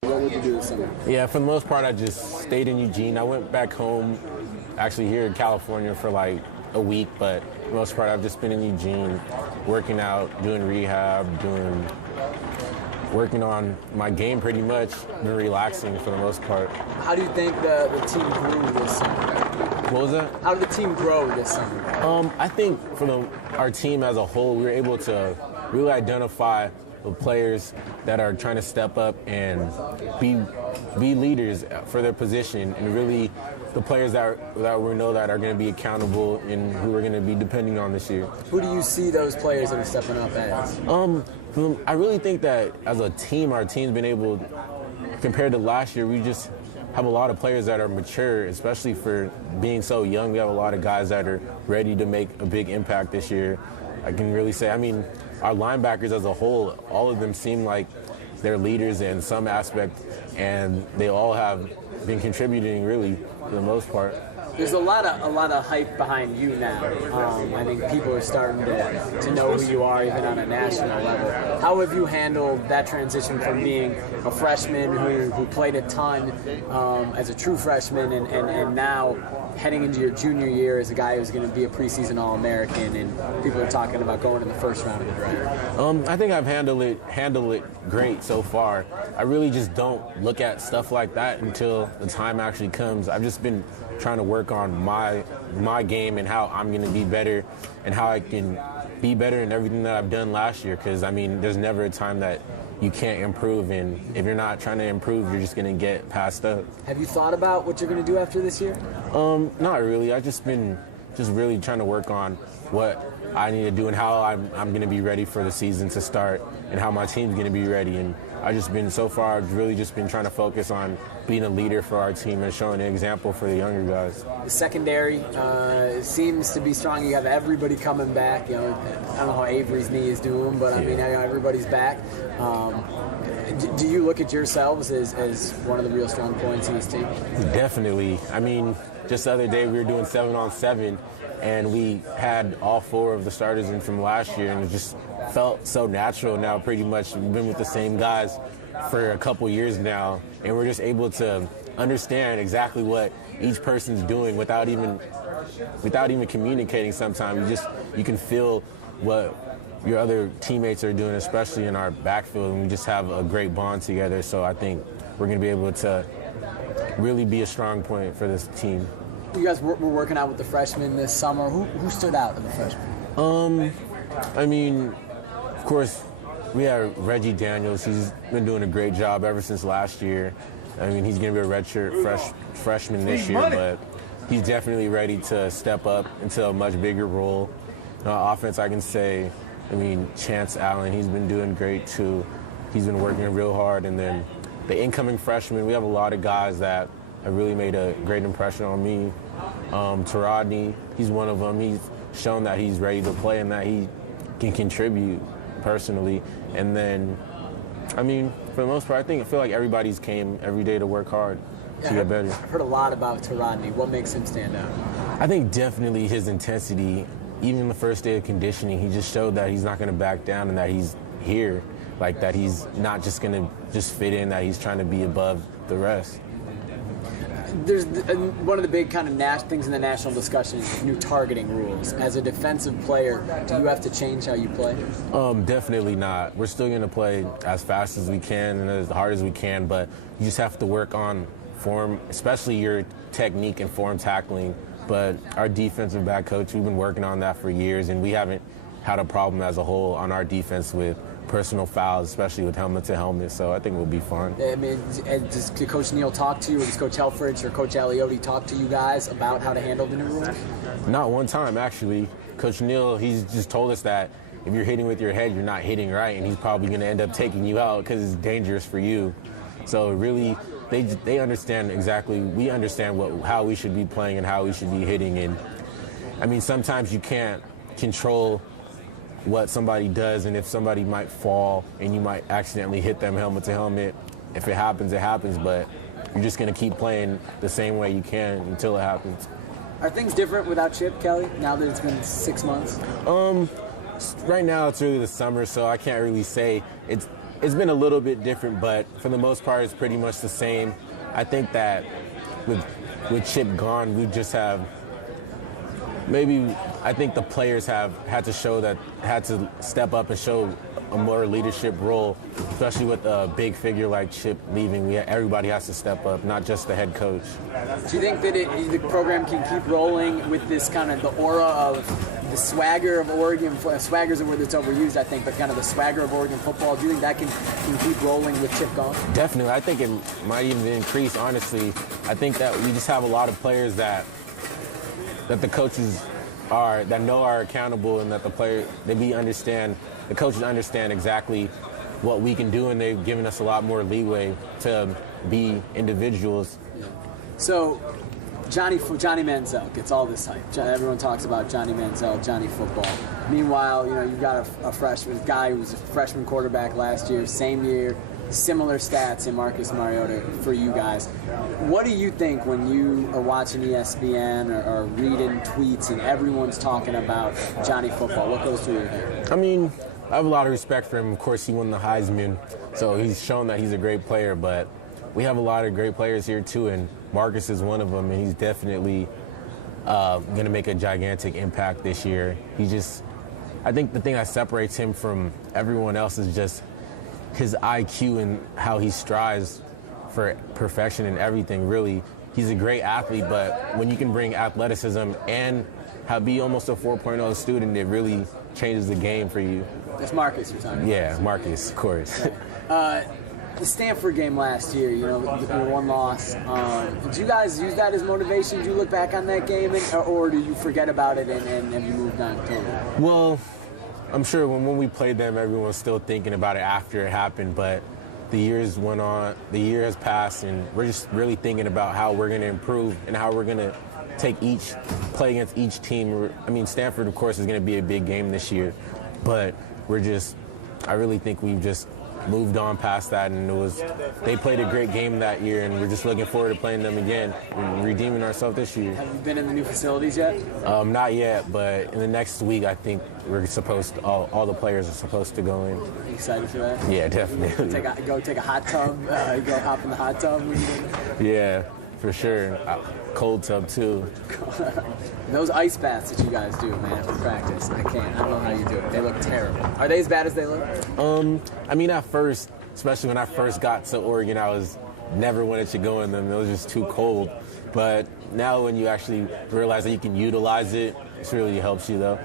What would you do this summer? Yeah, for the most part, I just stayed in Eugene. I went back home, actually here in California for like a week, but for the most part, I've just been in Eugene, working out, doing rehab, working on my game pretty much, been relaxing for the most part. How do you think the team grew this summer? What was that? How did the team grow this summer? I think for our team as a whole, we were able to really identify the players that are trying to step up and be leaders for their position, and really the players that we know that are going to be accountable and who we're going to be depending on this year. Who do you see those players that are stepping up as? I really think that as a team, our team's been able, compared to last year, we just have a lot of players that are mature, especially for being so young. We have a lot of guys that are ready to make a big impact this year. I can really say, I mean, our linebackers as a whole, all of them seem like they're leaders in some aspect, and they all have been contributing really for the most part. There's a lot of hype behind you now. I think people are starting to know who you are, even on a national level. How have you handled that transition from being a freshman who played a ton as a true freshman and now heading into your junior year as a guy who's going to be a preseason All-American, and people are talking about going in the first round of the draft? I think I've handled it great so far. I really just don't look at stuff like that until the time actually comes. I've just been trying to work on my game and how I'm going to be better and how I can be better in everything that I've done last year, because, I mean, there's never a time that you can't improve, and if you're not trying to improve, you're just going to get passed up. Have you thought about what you're going to do after this year? Not really. I've just been really trying to work on what I need to do and how I'm going to be ready for the season to start and how my team's going to be ready. And I've really just been trying to focus on being a leader for our team and showing an example for the younger guys. The secondary seems to be strong. You have everybody coming back. You know, I don't know how Avery's knee is doing, but I mean, everybody's back. Do you look at yourselves as one of the real strong points in this team? Definitely. I mean, just the other day we were doing 7-on-7, and we had all 4 of the starters in from last year, and it just felt so natural now. Pretty much we've been with the same guys for a couple years now, and we're just able to understand exactly what each person's doing without even communicating. Sometimes you can feel what your other teammates are doing, especially in our backfield, and we just have a great bond together. So I think we're going to be able to really be a strong point for this team. You guys were working out with the freshmen this summer. Who stood out of the freshmen? I mean, of course, we have Reggie Daniels. He's been doing a great job ever since last year. I mean, he's going to be a redshirt freshman this year, but he's definitely ready to step up into a much bigger role. Offense, I can say, I mean, Chance Allen, he's been doing great too. He's been working real hard. And then the incoming freshmen, we have a lot of guys that have really made a great impression on me. Taradni, he's one of them. He's shown that he's ready to play and that he can contribute personally. And then, I mean, for the most part, I feel like everybody's came every day to work hard to get better. I've heard a lot about Taradni. What makes him stand out? I think definitely his intensity. Even the first day of conditioning, he just showed that he's not going to back down and that he's here, like that he's not just going to just fit in, that he's trying to be above the rest. There's one of the big kind of things in the national discussion is new targeting rules. As a defensive player, do you have to change how you play? Definitely not. We're still going to play as fast as we can and as hard as we can, but you just have to work on form, especially your technique and form tackling. But our defensive back coach, we've been working on that for years, and we haven't had a problem as a whole on our defense with personal fouls, especially with helmet to helmet. So I think we'll be fine. I mean, does Coach Neal talk to you, or does Coach Helfrich or Coach Aliotti talk to you guys about how to handle the new rules? Not one time, actually. Coach Neal, he's just told us that if you're hitting with your head, you're not hitting right, and he's probably going to end up taking you out because it's dangerous for you. So really, they understand exactly. We understand how we should be playing and how we should be hitting. And I mean, sometimes you can't control what somebody does, and if somebody might fall and you might accidentally hit them helmet to helmet, if it happens, it happens. But you're just going to keep playing the same way you can until it happens. Are things different without Chip Kelly now that it's been 6 months? Right now it's really the summer, so I can't really say. It's been a little bit different, but for the most part it's pretty much the same. I think that with Chip gone, we just have I think the players have had to step up and show a more leadership role, especially with a big figure like Chip leaving. Everybody has to step up, not just the head coach. Do you think that the program can keep rolling with this kind of the aura of the swagger of Oregon? Swagger is a word that's overused, I think, but kind of the swagger of Oregon football. Do you think that can keep rolling with Chip gone? Definitely. I think it might even increase, honestly. I think that we just have a lot of players that the coaches are accountable, and that the coaches understand exactly what we can do, and they've given us a lot more leeway to be individuals. So Johnny Manziel gets all this hype. Everyone talks about Johnny Manziel, Johnny Football. Meanwhile, you've got a freshman guy who was a freshman quarterback last year, same year, similar stats in Marcus Mariota for you guys. What do you think when you are watching ESPN or reading tweets and everyone's talking about Johnny Football? What goes through your head? I mean, I have a lot of respect for him. Of course, he won the Heisman, so he's shown that he's a great player, but we have a lot of great players here too, and Marcus is one of them, and he's definitely going to make a gigantic impact this year. I think the thing that separates him from everyone else is just his IQ and how he strives for perfection in everything, really. He's a great athlete, but when you can bring athleticism and be almost a 4.0 student, it really changes the game for you. That's Marcus you're talking about. Yeah, Marcus, of course. Right. The Stanford game last year, your one loss. Did you guys use that as motivation? Did you look back on that game, or do you forget about it and you moved on totally? Well, I'm sure when we played them, everyone's still thinking about it after it happened, but the years went on, the year has passed, and we're just really thinking about how we're going to improve and how we're going to play against each team. I mean, Stanford, of course, is going to be a big game this year, but I really think we've just moved on past that, and they played a great game that year, and we're just looking forward to playing them again and redeeming ourselves this year. Have you been in the new facilities yet? Not yet, but in the next week, I think we're supposed to, all the players are supposed to go in. Are you excited for that? Yeah, definitely. Go take a hot tub, go hop in the hot tub. Yeah, for sure. Cold tub too. Those ice baths that you guys do, man, after practice, I don't know how you do it. They look terrible. Are they as bad as they look? I mean, at first, especially when I first got to Oregon, I never wanted to go in them. It was just too cold. But now when you actually realize that you can utilize it, it really helps you though.